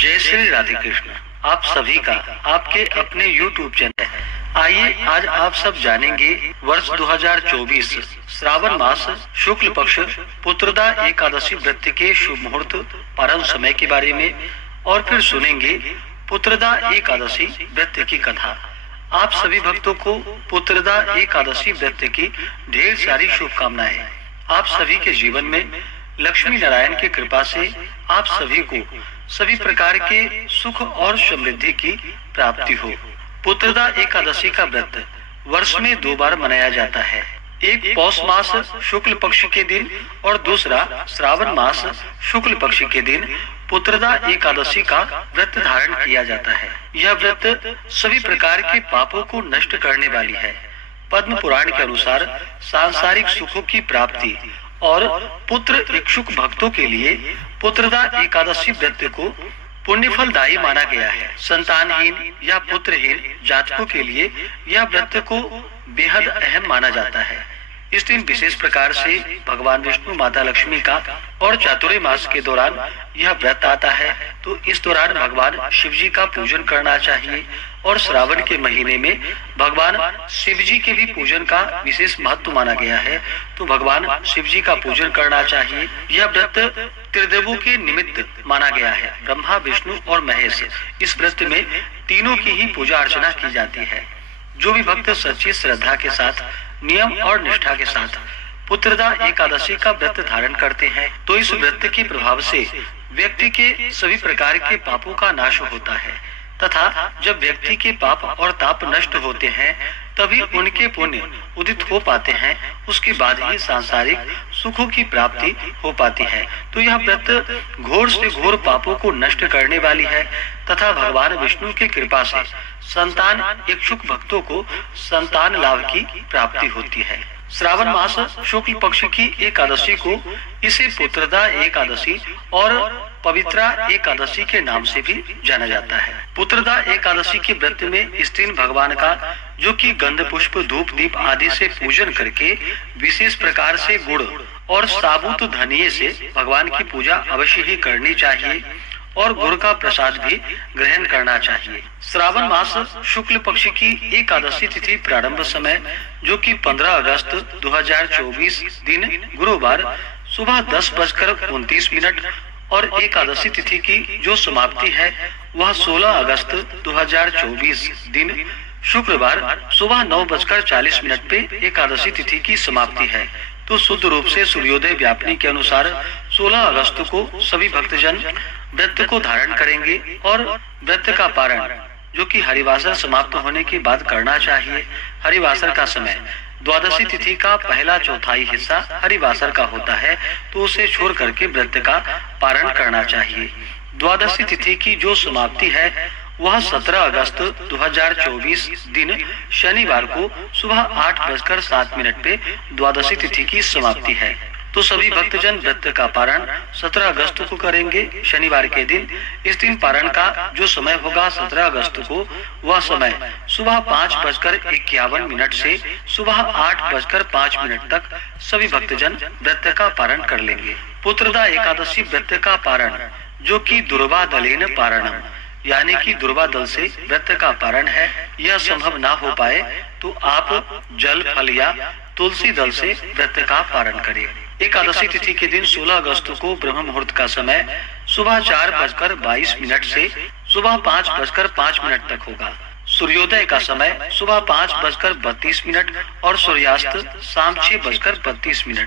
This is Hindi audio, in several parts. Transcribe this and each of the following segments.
जय श्री राधे कृष्ण। आप सभी का आपके अपने YouTube चैनल। आइए आज आप सब जानेंगे वर्ष 2024 श्रावण मास शुक्ल पक्ष पुत्रदा एकादशी व्रत के शुभ मुहूर्त प्रारंभ समय के बारे में, और फिर सुनेंगे पुत्रदा एकादशी व्रत की कथा। आप सभी भक्तों को पुत्रदा एकादशी व्रत की ढेर सारी शुभकामनाएं। आप सभी के जीवन में लक्ष्मी नारायण की कृपा से आप सभी को सभी प्रकार के सुख और समृद्धि की प्राप्ति हो। पुत्रदा एकादशी का व्रत वर्ष में 2 बार मनाया जाता है, एक पौष मास शुक्ल पक्ष के दिन और दूसरा श्रावण मास शुक्ल पक्ष के दिन पुत्रदा एकादशी का व्रत धारण किया जाता है। यह व्रत सभी प्रकार के पापों को नष्ट करने वाली है। पद्म पुराण के अनुसार सांसारिक सुखों की प्राप्ति और पुत्र इच्छुक भक्तों के लिए पुत्रदा एकादशी व्रत को पुण्य फलदायी माना गया है। संतानहीन या पुत्रहीन जातकों के लिए यह व्रत को बेहद अहम माना जाता है। इस दिन विशेष प्रकार से भगवान विष्णु, माता लक्ष्मी का और चातुर्य मास के दौरान यह व्रत आता है, तो इस दौरान भगवान शिव जी का पूजन करना चाहिए। और श्रावण के महीने में भगवान शिव जी के भी पूजन का विशेष महत्व माना गया है, तो भगवान शिव जी का पूजन करना चाहिए। यह व्रत त्रिदेवों के निमित्त माना गया है। ब्रह्मा, विष्णु और महेश, इस व्रत में तीनों की ही पूजा अर्चना की जाती है। जो भी भक्त सच्ची श्रद्धा के साथ, नियम और निष्ठा के साथ पुत्रदा एकादशी का व्रत धारण करते हैं, तो इस व्रत के प्रभाव से व्यक्ति के सभी प्रकार के पापों का नाश होता है, तथा जब व्यक्ति के पाप और ताप नष्ट होते हैं तभी उनके पुण्य उदित हो पाते हैं। उसके बाद ही सांसारिक सुखों की प्राप्ति हो पाती है। तो यह व्रत घोर से घोर पापों को नष्ट करने वाली है, तथा भगवान विष्णु की कृपा से संतान इच्छुक भक्तों को संतान लाभ की प्राप्ति होती है। श्रावण मास शुक्ल पक्ष की एकादशी को इसे पुत्रदा एकादशी और पवित्रा एकादशी के नाम से भी जाना जाता है। पुत्रदा एकादशी के व्रत में इस दिन भगवान का, जो कि गंध पुष्प धूप दीप आदि से पूजन करके विशेष प्रकार से गुड़ और साबुत धनिये से भगवान की पूजा अवश्य ही करनी चाहिए और गुड़ का प्रसाद भी ग्रहण करना चाहिए। श्रावण मास शुक्ल पक्ष की एकादशी तिथि प्रारंभ समय, जो कि 15 अगस्त 2024 दिन गुरुवार सुबह 10:29 और एकादशी तिथि की जो समाप्ति है वह 16 अगस्त 2024 दिन शुक्रवार सुबह 9:40 पे एकादशी तिथि की समाप्ति है। तो शुद्ध रूप से सूर्योदय व्यापनी के अनुसार 16 अगस्त को सभी भक्तजन व्रत को धारण करेंगे और व्रत का पारण, जो कि हरिवासर समाप्त होने के बाद करना चाहिए। हरिवासर का समय द्वादशी तिथि का पहला चौथाई हिस्सा हरिवासर का होता है, तो उसे छोड़ करके व्रत का पारण करना चाहिए। द्वादशी तिथि की जो समाप्ति है वह 17 अगस्त 2024 दिन शनिवार को सुबह 8:07 पे द्वादशी तिथि की समाप्ति है। तो सभी भक्तजन व्रत का पारण 17 अगस्त को करेंगे, शनिवार के दिन। इस दिन पारण का जो समय होगा 17 अगस्त को, वह समय सुबह 5:51 से सुबह 8:05 तक सभी भक्तजन व्रत का पारण कर लेंगे। पुत्रदा एकादशी व्रत का पारण, जो कि दुर्वा दलेन पारणम, यानी कि दुर्वा दल से व्रत का पारण है, यह संभव ना हो पाए तो आप जल, फल या तुलसी दल से व्रत का पारण करें। एकादशी तिथि के दिन 16 अगस्त को ब्रह्म मुहूर्त का समय सुबह 4:22 से सुबह 5:05 तक होगा। सूर्योदय का समय सुबह 5:32 और सूर्यास्त शाम 6:32।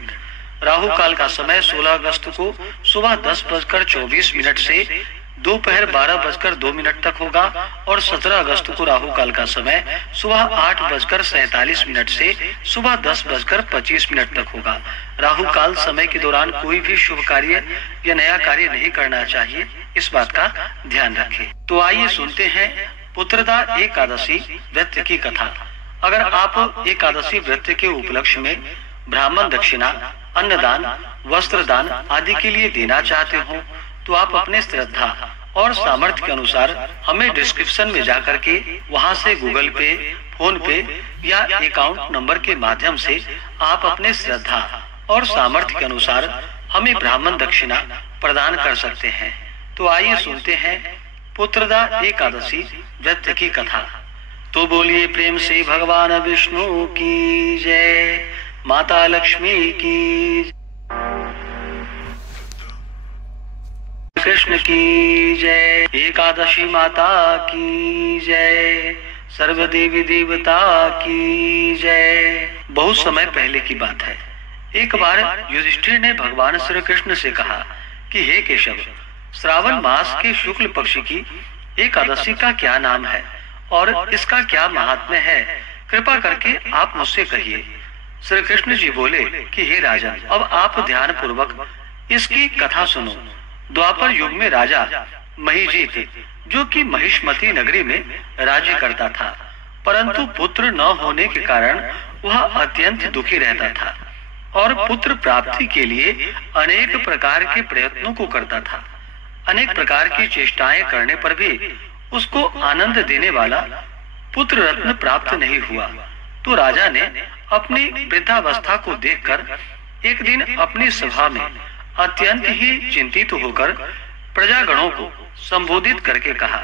राहु काल का समय 16 अगस्त को सुबह 10:24 से दोपहर 12:02 तक होगा और 17 अगस्त को राहु काल का समय सुबह 8:47 से सुबह 10:25 तक होगा। राहु काल समय के दौरान कोई भी शुभ कार्य या नया कार्य नहीं करना चाहिए, इस बात का ध्यान रखें। तो आइए सुनते हैं पुत्रदा एकादशी व्रत की कथा। अगर आप एकादशी व्रत के उपलक्ष्य में ब्राह्मण दक्षिणा, अन्नदान, वस्त्रदान आदि के लिए देना चाहते हो, तो आप अपने श्रद्धा और सामर्थ्य के अनुसार हमें डिस्क्रिप्शन में जाकर के वहां से गूगल पे, फोन पे या अकाउंट नंबर के माध्यम से आप अपने श्रद्धा और सामर्थ्य के अनुसार हमें ब्राह्मण दक्षिणा प्रदान कर सकते हैं। तो आइए सुनते हैं पुत्रदा एकादशी व्रत की कथा। तो बोलिए प्रेम से भगवान विष्णु की जय, माता लक्ष्मी की, कृष्ण की जय, एकादशी माता की जय, सर्व देवी देवता की जय। बहुत समय पहले की बात है। एक बार युधिष्ठिर ने भगवान श्री कृष्ण से कहा कि हे केशव, श्रावण मास के शुक्ल पक्ष की एकादशी का क्या नाम है और इसका क्या महात्म्य है, कृपा करके आप मुझसे कहिए। श्री कृष्ण जी बोले कि हे राजन, अब आप ध्यान पूर्वक इसकी कथा सुनो। द्वापर युग में राजा महिजीत, जो कि महिष्मती नगरी में राज्य करता था, परंतु पुत्र न होने के कारण वह अत्यंत दुखी रहता था और पुत्र प्राप्ति के लिए अनेक प्रकार के प्रयत्नों को करता था। अनेक प्रकार की चेष्टाएं करने पर भी उसको आनंद देने वाला पुत्र रत्न प्राप्त नहीं हुआ। तो राजा ने अपनी वृद्धावस्था को देखकर एक दिन अपनी सभा में अत्यंत ही चिंतित होकर प्रजागणों को संबोधित करके कहा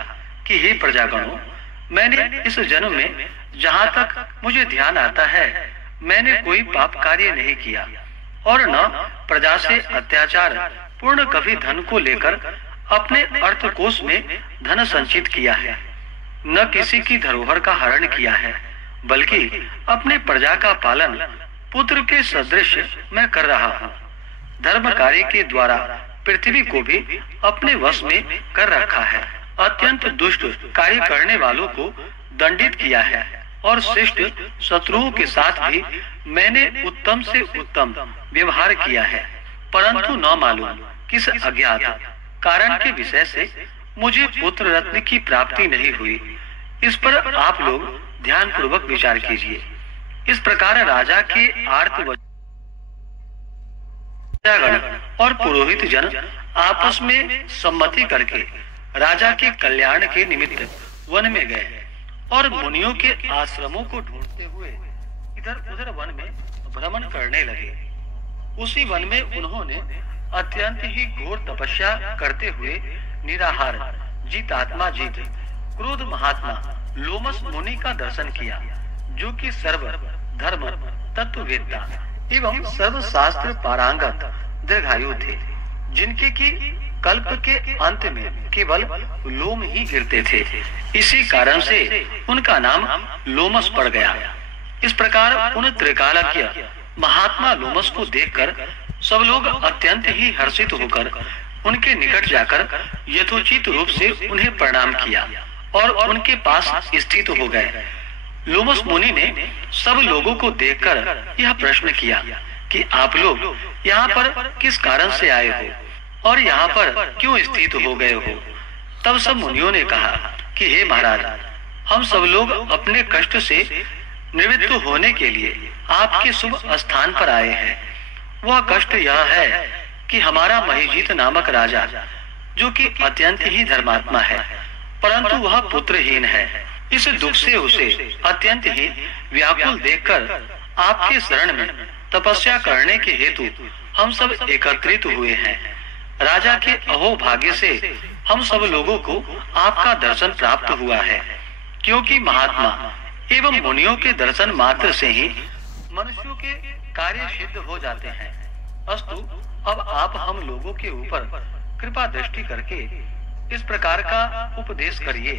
कि हे प्रजागणों, मैंने इस जन्म में जहाँ तक मुझे ध्यान आता है मैंने कोई पाप कार्य नहीं किया और न प्रजा से अत्याचार पूर्ण कभी धन को लेकर अपने अर्थकोष में धन संचित किया है, न किसी की धरोहर का हरण किया है, बल्कि अपने प्रजा का पालन पुत्र के सदृश मैं कर रहा हूँ। धर्म कार्य के द्वारा पृथ्वी को भी अपने वश में कर रखा है। अत्यंत दुष्ट कार्य करने वालों को दंडित किया है और शिष्ट शत्रुओं के साथ भी मैंने उत्तम से उत्तम व्यवहार किया है, परंतु न मालूम किस अज्ञात कारण के विषय से मुझे पुत्र रत्न की प्राप्ति नहीं हुई। इस पर आप लोग ध्यान पूर्वक विचार कीजिए। इस प्रकार राजा के आर्त और पुरोहित जन आपस में सम्मति करके राजा के कल्याण के निमित्त वन में गए और मुनियों के आश्रमों को ढूंढते हुए इधर उधर वन में भ्रमण करने लगे। उसी वन में उन्होंने अत्यंत ही घोर तपस्या करते हुए निराहार जितात्मा जित क्रोध महात्मा लोमस मुनि का दर्शन किया, जो कि सर्व धर्म तत्ववेत्ता एवं सर्व शास्त्र पारंगत दीर्घायु थे, जिनके की कल्प के अंत में केवल लोम ही गिरते थे। इसी कारण से उनका नाम लोमस पड़ गया। इस प्रकार उन त्रिकालज्ञ महात्मा लोमस को देखकर सब लोग अत्यंत ही हर्षित होकर उनके निकट जाकर यथोचित रूप से उन्हें प्रणाम किया और उनके पास स्थित हो गए। लोमस मुनि ने सब लोगों को देखकर यह प्रश्न किया कि आप लोग यहाँ पर किस कारण से आए हो और यहाँ पर क्यों स्थित हो गए हो। तब सब मुनियों ने कहा कि हे महाराज, हम सब लोग अपने कष्ट से निवृत्त होने के लिए आपके शुभ स्थान पर आए हैं। वह कष्ट यह है कि हमारा महिजीत नामक राजा, जो कि अत्यंत ही धर्मात्मा है, परंतु वह पुत्रहीन है। इस दुख से उसे अत्यंत ही व्याकुल देखकर आपके शरण में तपस्या करने के हेतु हम सब एकत्रित हुए हैं। राजा के अहोभाग्य से हम सब लोगों को आपका दर्शन प्राप्त हुआ है, क्योंकि महात्मा एवं मुनियों के दर्शन मात्र से ही मनुष्यों के कार्य सिद्ध हो जाते हैं। अस्तु, अब आप हम लोगों के ऊपर कृपा दृष्टि करके इस प्रकार का उपदेश करिए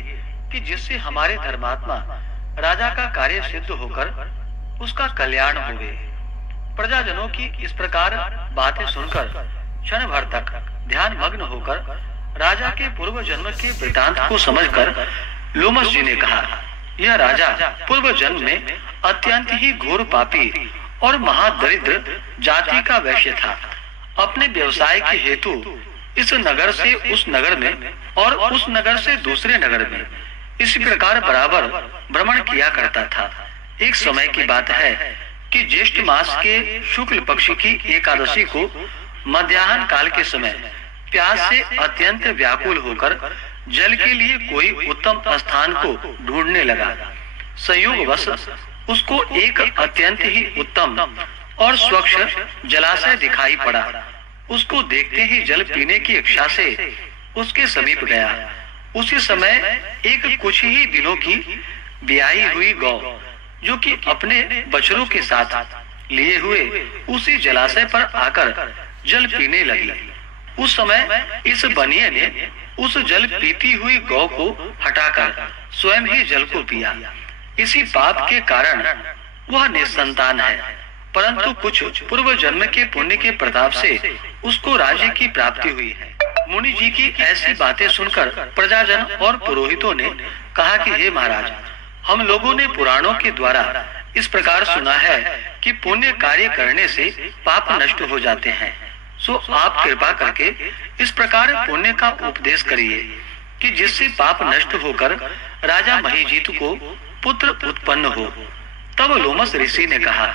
कि जिससे हमारे धर्मात्मा राजा का कार्य सिद्ध होकर उसका कल्याण होवे। प्रजाजनों की इस प्रकार बातें सुनकर क्षण भर तक ध्यान मग्न होकर राजा के पूर्व जन्म के वृतांत को समझकर लोमस जी ने कहा, यह राजा पूर्व जन्म में अत्यंत ही घोर पापी और महादरिद्र जाति का वैश्य था। अपने व्यवसाय के हेतु इस नगर से उस नगर में और उस नगर से दूसरे नगर में इसी प्रकार बराबर भ्रमण किया करता था। एक समय की बात है कि ज्येष्ठ मास के शुक्ल पक्ष की एकादशी को मध्याह्न काल के समय प्यास से अत्यंत व्याकुल होकर जल के लिए कोई उत्तम स्थान को ढूंढने लगा। संयोगवश उसको एक अत्यंत ही उत्तम और स्वच्छ जलाशय दिखाई पड़ा। उसको देखते ही जल पीने की इच्छा से उसके समीप गया। उसी समय एक कुछ ही दिनों की ब्याही हुई गौ, जो कि अपने बछड़ों के साथ लिए हुए उसी जलाशय पर आकर जल पीने लगी। उस समय इस बनिए ने उस जल पीती हुई गौ को हटाकर स्वयं ही जल को पिया। इसी पाप के कारण वह निसंतान है, परंतु कुछ पूर्व जन्म के पुण्य के प्रताप से उसको राज्य की प्राप्ति हुई है। मुनि जी की ऐसी बातें सुनकर प्रजाजन और पुरोहितों ने कहा कि हे महाराज, हम लोगों ने पुराणों के द्वारा इस प्रकार सुना है कि पुण्य कार्य करने से पाप नष्ट हो जाते हैं। सो आप कृपा करके इस प्रकार पुण्य का उपदेश करिए कि जिससे पाप नष्ट होकर राजा महीजीत को पुत्र उत्पन्न हो। तब लोमस ऋषि ने कहा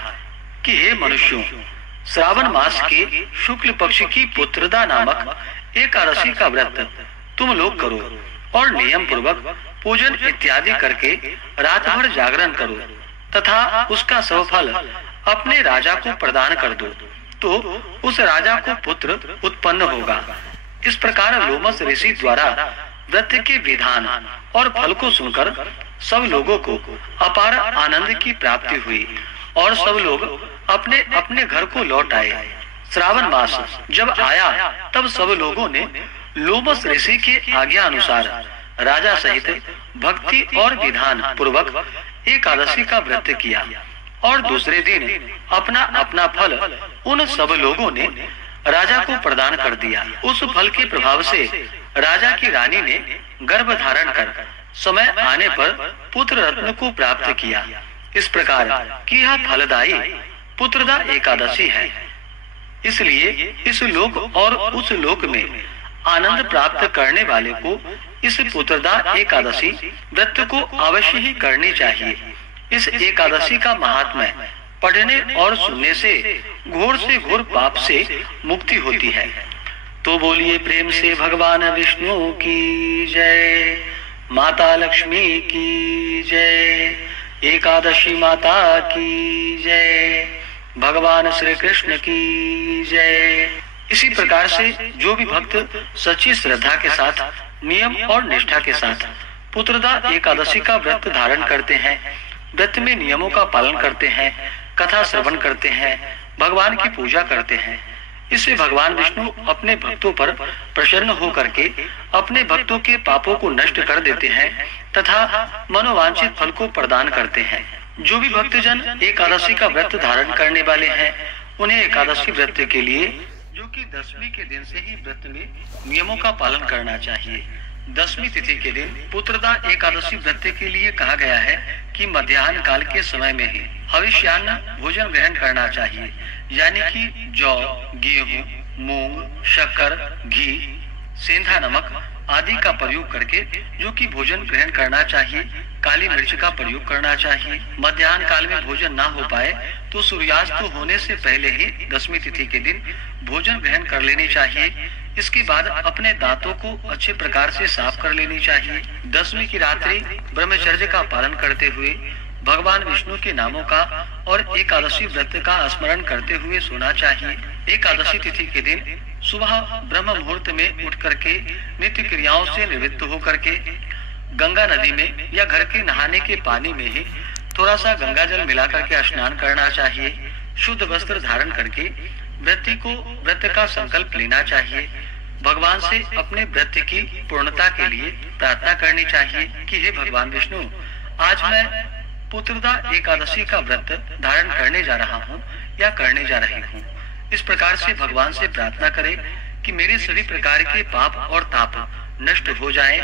कि हे मनुष्यों, श्रावण मास के शुक्ल पक्ष की पुत्रदा नामक एकादशी का व्रत तुम लोग करो और नियम पूर्वक पूजन इत्यादि करके रात भर जागरण करो तथा उसका सब फल अपने राजा को प्रदान कर दो, तो उस राजा को पुत्र उत्पन्न होगा। इस प्रकार लोमस ऋषि द्वारा व्रत के विधान और फल को सुनकर सब लोगों को अपार आनंद की प्राप्ति हुई और सब लोग अपने अपने घर को लौट आए। श्रावण मास जब आया तब सब लोगों ने लोमस ऋषि के आज्ञा अनुसार राजा सहित भक्ति और विधान पूर्वक एकादशी का व्रत किया और दूसरे दिन अपना अपना फल उन सब लोगों ने राजा को प्रदान कर दिया। उस फल के प्रभाव से राजा की रानी ने गर्भ धारण कर समय आने पर पुत्र रत्न को प्राप्त किया। इस प्रकार की यह फलदायी पुत्रदा एकादशी है। इसलिए इस लोक और उस लोक में आनंद प्राप्त करने वाले को इस पुत्रदा एकादशी व्रत को अवश्य ही करनी चाहिए। इस एकादशी का महात्म्य पढ़ने और सुनने से घोर पाप से मुक्ति होती है। तो बोलिए प्रेम से भगवान विष्णु की जय, माता लक्ष्मी की जय, एकादशी माता की जय, भगवान श्री कृष्ण की जय। इसी प्रकार से जो भी भक्त सच्ची श्रद्धा के साथ नियम और निष्ठा के साथ पुत्रदा एकादशी का व्रत धारण करते हैं, व्रत में नियमों का पालन करते हैं, कथा श्रवण करते हैं, भगवान की पूजा करते हैं, इससे भगवान विष्णु अपने भक्तों पर प्रसन्न होकर के अपने भक्तों के पापों को नष्ट कर देते हैं तथा मनोवांछित फल को प्रदान करते हैं। जो भी भक्तजन एकादशी का व्रत धारण करने वाले हैं, उन्हें एकादशी व्रत के लिए जो कि 10वीं के दिन से ही व्रत में नियमों का पालन करना चाहिए। 10वीं तिथि के दिन पुत्रदा एकादशी व्रत के लिए कहा गया है कि मध्याह्न काल के समय में ही हविष्यान्न भोजन ग्रहण करना चाहिए, यानी कि जौ, गेहूं, मूंग, शक्कर, घी, सेंधा नमक आदि का प्रयोग करके जो कि भोजन ग्रहण करना चाहिए। काली मिर्च का प्रयोग करना चाहिए। मध्याह्न काल में भोजन ना हो पाए तो सूर्यास्त होने से पहले ही 10वीं तिथि के दिन भोजन ग्रहण कर लेनी चाहिए। इसके बाद अपने दांतों को अच्छे प्रकार से साफ कर लेनी चाहिए। 10वीं की रात्रि ब्रह्मचर्य का पालन करते हुए भगवान विष्णु के नामों का और एकादशी व्रत का स्मरण करते हुए सोना चाहिए। एकादशी तिथि के दिन सुबह ब्रह्म मुहूर्त में उठ करके नित्य क्रियाओं से निवृत्त होकर के गंगा नदी में या घर के नहाने के पानी में ही थोड़ा सा गंगा जल मिला करके स्नान करना चाहिए। शुद्ध वस्त्र धारण करके व्रती को व्रत का संकल्प लेना चाहिए। भगवान से अपने व्रत की पूर्णता के लिए प्रार्थना करनी चाहिए कि हे भगवान विष्णु, आज मैं पुत्रदा एकादशी का व्रत धारण करने जा रहा हूँ या करने जा रही हूँ। इस प्रकार से भगवान से प्रार्थना करें कि मेरे सभी प्रकार के पाप और ताप नष्ट हो जाएं,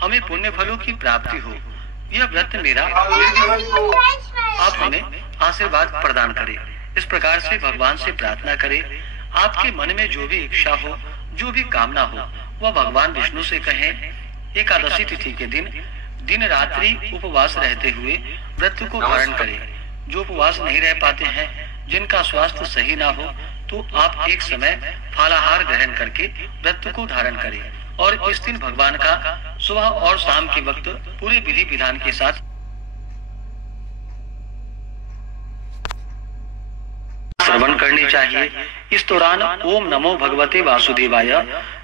हमें पुण्य फलों की प्राप्ति हो। यह व्रत मेरा आप हमें आशीर्वाद प्रदान करें। इस प्रकार से भगवान से प्रार्थना करें। आपके मन में जो भी इच्छा हो, जो भी कामना हो, वह भगवान विष्णु से कहें। एकादशी तिथि के दिन दिन रात्रि उपवास रहते हुए व्रत को धारण करें। जो उपवास नहीं रह पाते हैं, जिनका स्वास्थ्य सही ना हो, तो आप एक समय फलाहार ग्रहण करके व्रत को धारण करें और इस दिन भगवान का सुबह और शाम के वक्त पूरे विधि विधान के साथ श्रवण करनी चाहिए। इस दौरान ओम नमो भगवते वासुदेवाय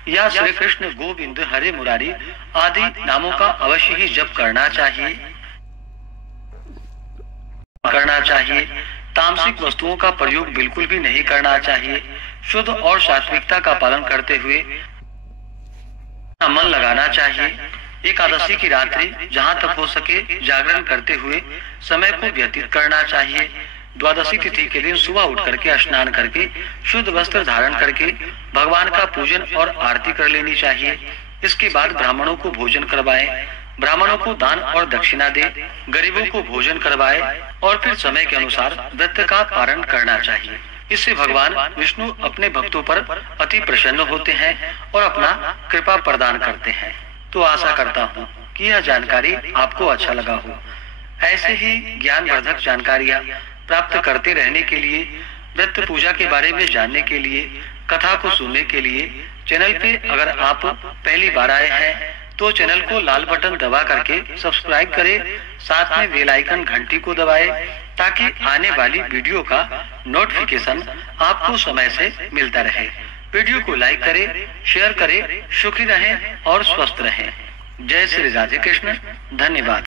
या श्री कृष्ण गोविंद हरे मुरारी आदि नामों का अवश्य ही जप करना चाहिए। तामसिक वस्तुओं का प्रयोग बिल्कुल भी नहीं करना चाहिए। शुद्ध और सात्विकता का पालन करते हुए मन लगाना चाहिए। एकादशी की रात्रि जहां तक हो सके जागरण करते हुए समय को व्यतीत करना चाहिए। द्वादशी तिथि के दिन सुबह उठ करके स्नान करके शुद्ध वस्त्र धारण करके भगवान का पूजन और आरती कर लेनी चाहिए। इसके बाद ब्राह्मणों को भोजन करवाएं, ब्राह्मणों को दान और दक्षिणा दे, गरीबों को भोजन करवाए और फिर समय के अनुसार व्रत का पारण करना चाहिए। इससे भगवान विष्णु अपने भक्तों पर अति प्रसन्न होते हैं और अपना कृपा प्रदान करते हैं। तो आशा करता हूँ कि यह जानकारी आपको अच्छा लगा हो। ऐसे ही ज्ञानवर्धक जानकारियाँ प्राप्त करते रहने के लिए, व्रत पूजा के बारे में जानने के लिए, कथा को सुनने के लिए चैनल पे अगर आप पहली बार आए हैं तो चैनल को लाल बटन दबा करके सब्सक्राइब करें, साथ में बेल आइकन घंटी को दबाएं ताकि आने वाली वीडियो का नोटिफिकेशन आपको समय से मिलता रहे। वीडियो को लाइक करें, शेयर करें, सुखी रहें और स्वस्थ रहें। जय श्री राधे कृष्ण। धन्यवाद।